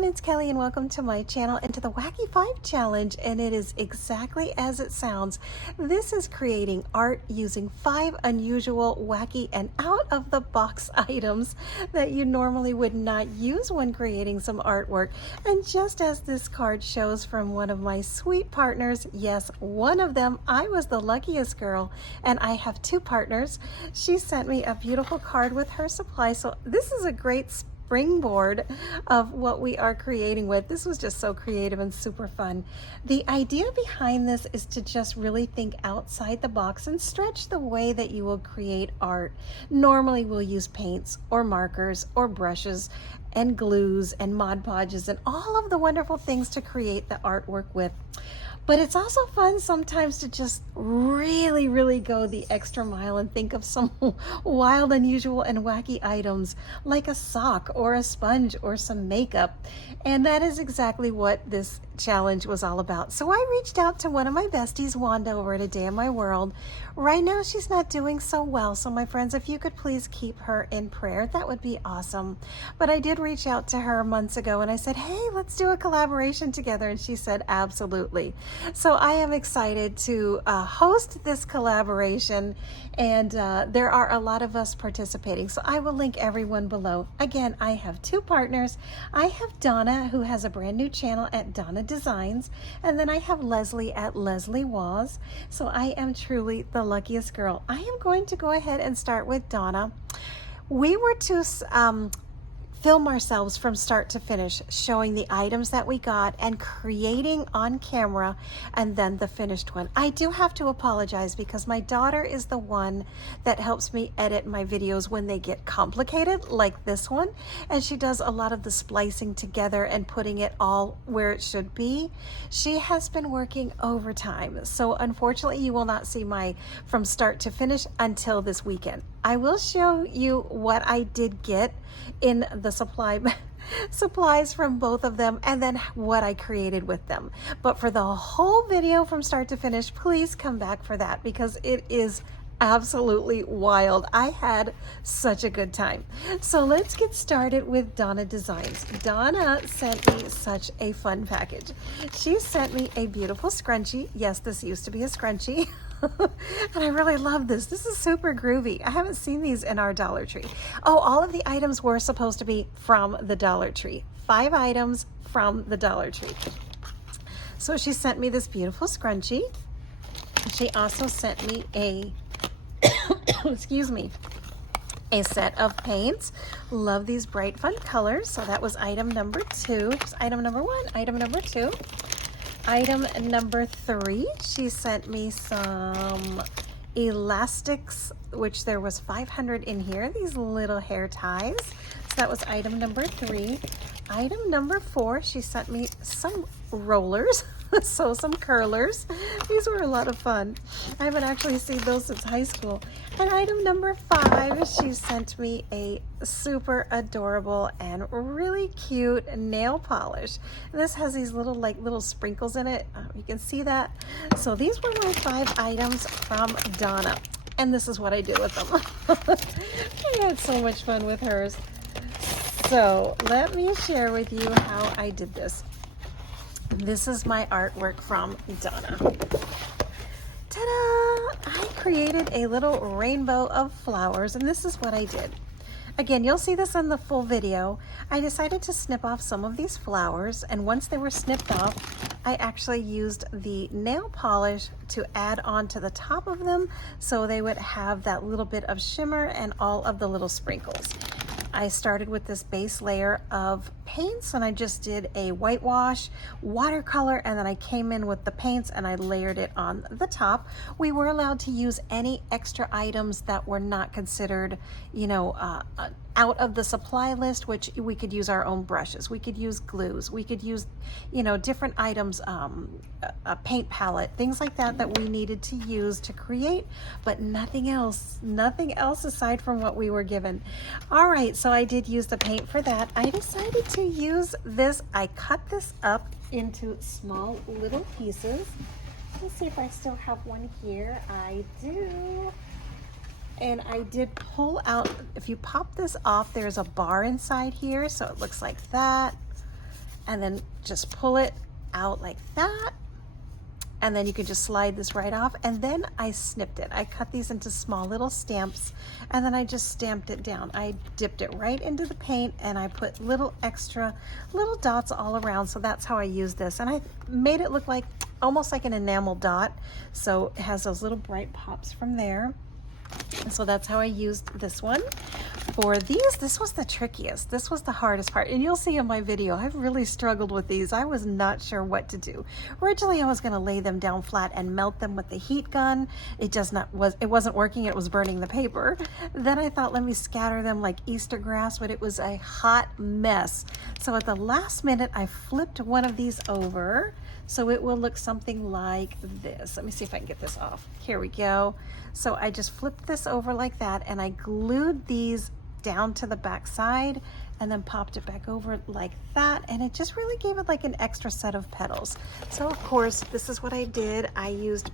everyone, it's Kelly and welcome to my channel and to the Wacky 5 challenge, and it is exactly as it sounds. This is creating art using 5 unusual, wacky, and out-of-the-box items that you normally would not use when creating some artwork. And just as this card shows from one of my sweet partners, yes, one of them, I was the luckiest girl, and I have 2 partners. She sent me a beautiful card with her supply, so this is a great springboard of what we are creating with. This was just so creative and super fun. The idea behind this is to just really think outside the box and stretch the way that you will create art. Normally we'll use paints or markers or brushes and glues and Mod Podges and all of the wonderful things to create the artwork with. But it's also fun sometimes to just really go the extra mile and think of some wild, unusual, and wacky items like a sock or a sponge or some makeup. And that is exactly what this challenge was all about. So I reached out to one of my besties, Wanda, over at A Day in My World. Right now she's not doing so well, so my friends, if you could please keep her in prayer, that would be awesome. But I did reach out to her months ago and I said, hey, let's do a collaboration together, and she said absolutely. So I am excited to host this collaboration, and there are a lot of us participating, so I will link everyone below. Again, I have 2 partners. I have Donna, who has a brand new channel at Donna Designs, and then I have Leslie at Leslie Was. So I am truly the luckiest girl. I am going to go ahead and start with Donna. We were to film ourselves from start to finish, showing the items that we got and creating on camera, and then the finished one. I do have to apologize because my daughter is the one that helps me edit my videos when they get complicated like this one, and she does a lot of the splicing together and putting it all where it should be. She has been working overtime, so unfortunately you will not see my from start to finish until this weekend. I will show you what I did get in the supplies from both of them, and then what I created with them. But for the whole video from start to finish, please come back for that because it is absolutely wild. I had such a good time. So let's get started with Donna Designs. Donna sent me such a fun package. She sent me a beautiful scrunchie. Yes, this used to be a scrunchie. And I really love this. This is super groovy. I haven't seen these in our Dollar Tree. Oh, all of the items were supposed to be from the Dollar Tree. 5 items from the Dollar Tree. So she sent me this beautiful scrunchie. She also sent me a excuse me, a set of paints. Love these bright fun colors. So that was item number 2. Item number 1, item number 2. Item number 3, she sent me some elastics, which there was 500 in here, these little hair ties. So that was item number 3. Item number 4, she sent me some rollers, so some curlers. These were a lot of fun. I haven't actually seen those since high school. And item number 5, she sent me a super adorable and really cute nail polish. And this has these little sprinkles in it. You can see that. So these were my 5 items from Donna. And this is what I did with them. I had so much fun with hers. So let me share with you how I did this. This is my artwork from Donna. Ta-da! I created a little rainbow of flowers, and this is what I did. Again, you'll see this in the full video. I decided to snip off some of these flowers, and once they were snipped off, I actually used the nail polish to add on to the top of them so they would have that little bit of shimmer and all of the little sprinkles. I started with this base layer of paints, and I just did a whitewash, watercolor, and then I came in with the paints and I layered it on the top. We were allowed to use any extra items that were not considered, out of the supply list, which we could use our own brushes. We could use glues. We could use, different items, a paint palette, things like that that we needed to use to create, but nothing else aside from what we were given. All right, so I did use the paint for that. I decided to use this. I cut this up into small little pieces. Let's see if I still have one here. I do. And I did pull out, if you pop this off, there's a bar inside here, so it looks like that. and then just pull it out like that. And then you can just slide this right off. And then I snipped it. I cut these into small little stamps, and then I just stamped it down. I dipped it right into the paint, and I put little extra little dots all around. So that's how I use this. And I made it look like almost like an enamel dot. So it has those little bright pops from there. And so that's how I used this one. For these, this was the trickiest. This was the hardest part. And you'll see in my video, I've really struggled with these. I was not sure what to do. Originally, I was going to lay them down flat and melt them with the heat gun. It wasn't working. It was burning the paper. Then I thought, let me scatter them like Easter grass, but it was a hot mess. So at the last minute, I flipped one of these over. So it will look something like this. Let me see if I can get this off. Here we go. So I just flipped this over like that, and I glued these down to the back side and then popped it back over like that, and it just really gave it like an extra set of petals. So of course, this is what I did. I used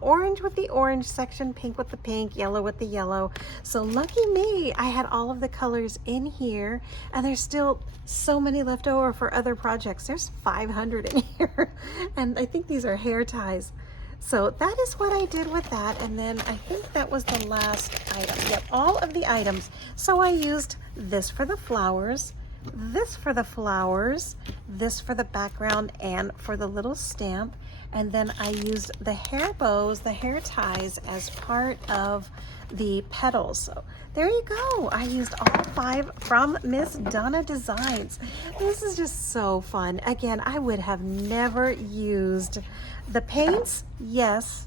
orange with the orange section, pink with the pink, yellow with the yellow. So lucky me, I had all of the colors in here, and there's still so many left over for other projects. There's 500 in here, and I think these are hair ties. So that is what I did with that, and then I think that was the last item. Yep, all of the items. So I used this for the flowers, this for the flowers, this for the background and for the little stamp, and then I used the hair bows, the hair ties as part of the petals. So there you go. I used all 5 from Miss Donna Designs. This is just so fun. Again, I would have never used the paints, yes.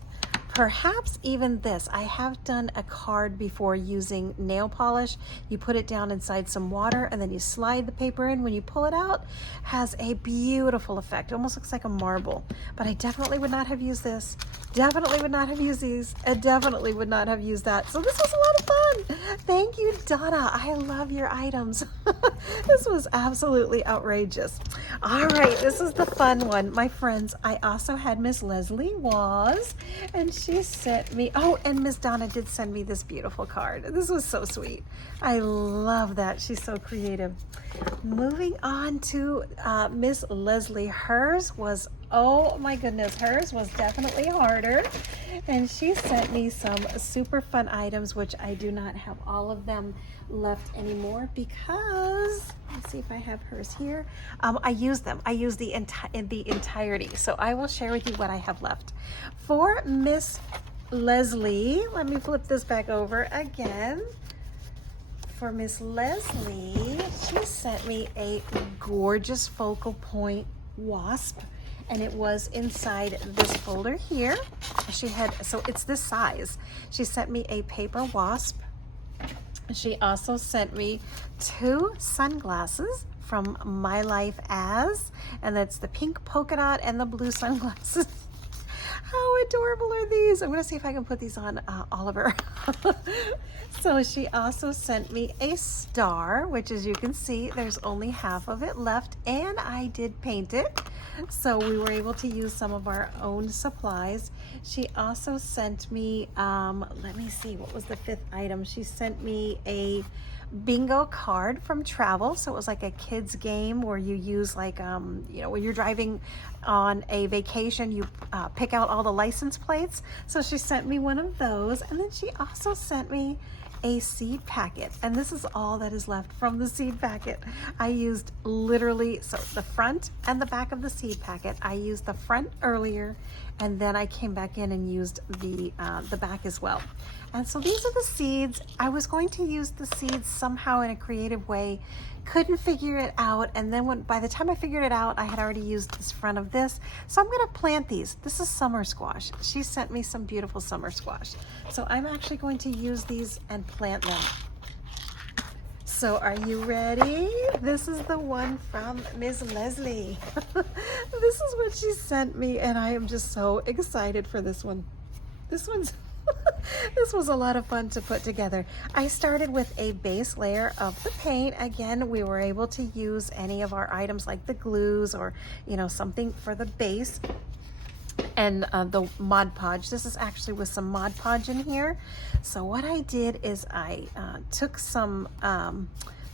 Perhaps even this. I have done a card before using nail polish. You put it down inside some water and then you slide the paper in. When you pull it out, has a beautiful effect. It almost looks like a marble. But I definitely would not have used this. Definitely would not have used these. I definitely would not have used that. So this was a lot of fun. Thank you, Donna. I love your items. This was absolutely outrageous. All right, this is the fun one. My friends, I also had Miss Leslie Was, and she sent me, oh, and Miss Donna did send me this beautiful card. This was so sweet. I love that. She's so creative. Moving on to Miss Leslie. Hers was, oh my goodness, hers was definitely harder. And she sent me some super fun items, which I do not have all of them left anymore because, let's see if I have hers here. I used them. I used the entirety. So I will share with you what I have left. For Miss Leslie, let me flip this back over again. For Miss Leslie, she sent me a gorgeous focal point wasp, and it was inside this folder here. She had, so it's this size. She sent me a paper wasp. She also sent me 2 sunglasses from My Life As, and that's the pink polka dot and the blue sunglasses. How adorable are these? I'm gonna see if I can put these on Oliver. So she also sent me a star, which as you can see, there's only half of it left, and I did paint it. So we were able to use some of our own supplies. She also sent me, let me see, what was the 5th item? She sent me a bingo card from travel. So it was like a kids game where you use like, you know, when you're driving on a vacation, you pick out all the license plates. So she sent me one of those. And then she also sent me a seed packet, and this is all that is left from the seed packet. I used literally, so the front and the back of the seed packet, I used the front earlier, and then I came back in and used the back as well. And so these are the seeds. I was going to use the seeds somehow in a creative way, couldn't figure it out, and then by the time I figured it out, I had already used this front of this. So I'm gonna plant these. This is summer squash. She sent me some beautiful summer squash. So I'm actually going to use these and plant them. So are you ready? This is the one from Ms. Leslie. This is what she sent me, and I am just so excited for this one. This one's this was a lot of fun to put together. I started with a base layer of the paint. Again, we were able to use any of our items like the glues or, you know, something for the base. And the Mod Podge. This is actually with some Mod Podge in here. So what I did is I took some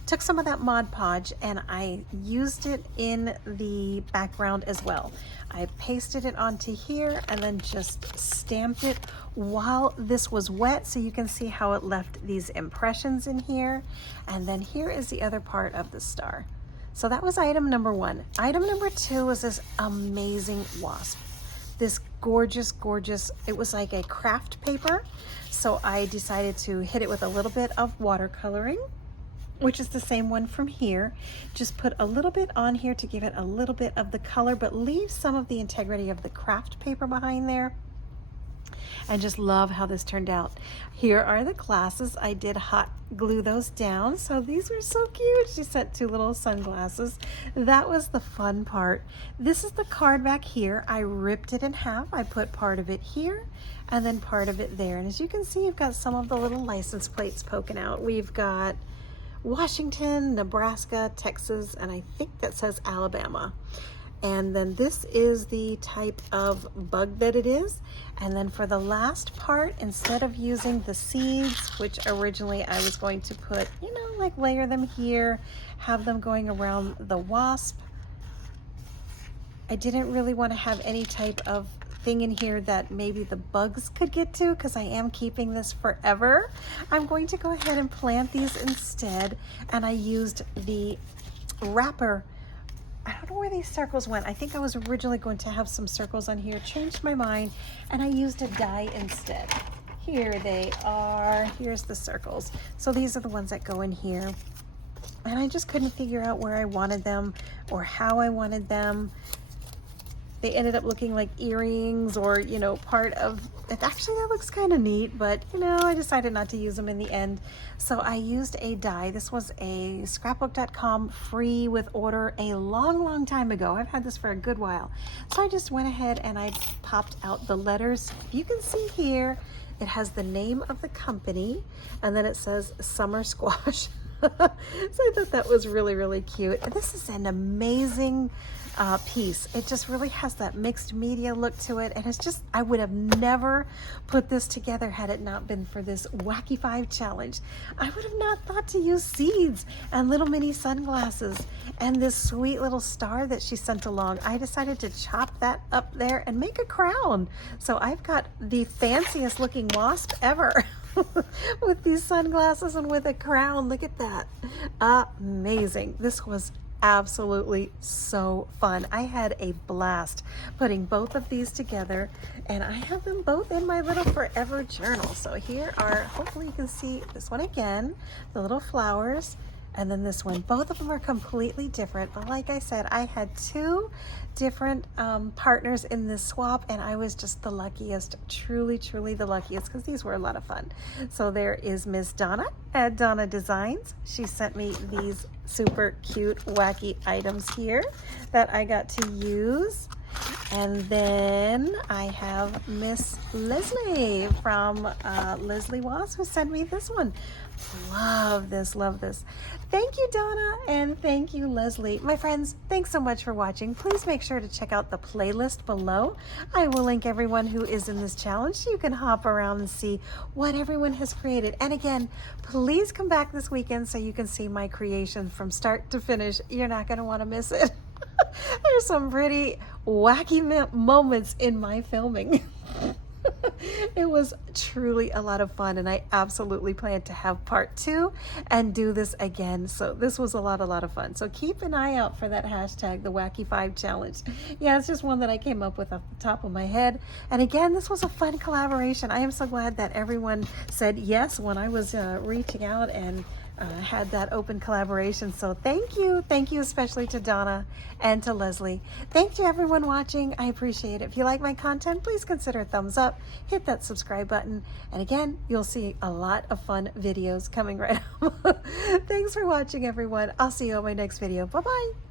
took some of that Mod Podge and I used it in the background as well. I pasted it onto here and then just stamped it while this was wet, so you can see how it left these impressions in here. And then here is the other part of the star. So that was item number one. Item number two was this amazing wasp. This gorgeous, gorgeous, it was like a craft paper. So I decided to hit it with a little bit of watercoloring, which is the same one from here. Just put a little bit on here to give it a little bit of the color, but leave some of the integrity of the craft paper behind there. And just love how this turned out. Here are the glasses. I did hot glue those down, so these were so cute. She sent 2 little sunglasses. That was the fun part. This is the card back here. I ripped it in half. I put part of it here and then part of it there. And as you can see, you've got some of the little license plates poking out. We've got Washington, Nebraska, Texas, and I think that says Alabama. And then this is the type of bug that it is. And then for the last part, instead of using the seeds, which originally I was going to put, you know, like layer them here, have them going around the wasp, I didn't really want to have any type of thing in here that maybe the bugs could get to, because I am keeping this forever. I'm going to go ahead and plant these instead. And I used the wrapper. I don't know where these circles went. I think I was originally going to have some circles on here, changed my mind, and I used a die instead. Here they are. Here's the circles. So these are the ones that go in here. And I just couldn't figure out where I wanted them or how I wanted them. They ended up looking like earrings or, you know, part of it. Actually, that looks kind of neat, but, you know, I decided not to use them in the end. So I used a die. This was a scrapbook.com free with order a long, long time ago. I've had this for a good while. So I just went ahead and I popped out the letters. You can see here, it has the name of the company, and then it says Summer Squash. So I thought that was really, really cute. And this is an amazing piece. It just really has that mixed media look to it, and it's just, I would have never put this together had it not been for this Wacky 5 challenge. I would have not thought to use seeds and little mini sunglasses and this sweet little star that she sent along. I decided to chop that up there and make a crown. So I've got the fanciest looking wasp ever. With these sunglasses and with a crown. Look at that. Amazing. This was absolutely so fun. I had a blast putting both of these together, and I have them both in my little forever journal. So here are, hopefully you can see this one again, the little flowers, and then this one. Both of them are completely different, but like I said, I had 2 different partners in this swap, and I was just the luckiest, truly, truly the luckiest, because these were a lot of fun. So there is Miss Donna at Donna Designs. She sent me these super cute, wacky items here that I got to use. And then I have Miss Leslie from Leslie Was, who sent me this one. Love this, love this. Thank you, Donna, and thank you, Leslie. My friends, thanks so much for watching. Please make sure to check out the playlist below. I will link everyone who is in this challenge so you can hop around and see what everyone has created. And again, please come back this weekend so you can see my creation from start to finish. You're not going to want to miss it. There's some pretty wacky moments in my filming. It was truly a lot of fun, and I absolutely plan to have part 2 and do this again. So this was a lot of fun. So keep an eye out for that hashtag, the Wacky 5 challenge. Yeah, it's just one that I came up with off the top of my head. And again, this was a fun collaboration. I am so glad that everyone said yes when I was reaching out and had that open collaboration. So thank you especially to Donna and to Leslie. Thank you everyone watching. I appreciate it. If you like my content, please consider a thumbs up, hit that subscribe button, and again, you'll see a lot of fun videos coming right up. Thanks for watching everyone. I'll see you on my next video. Bye bye.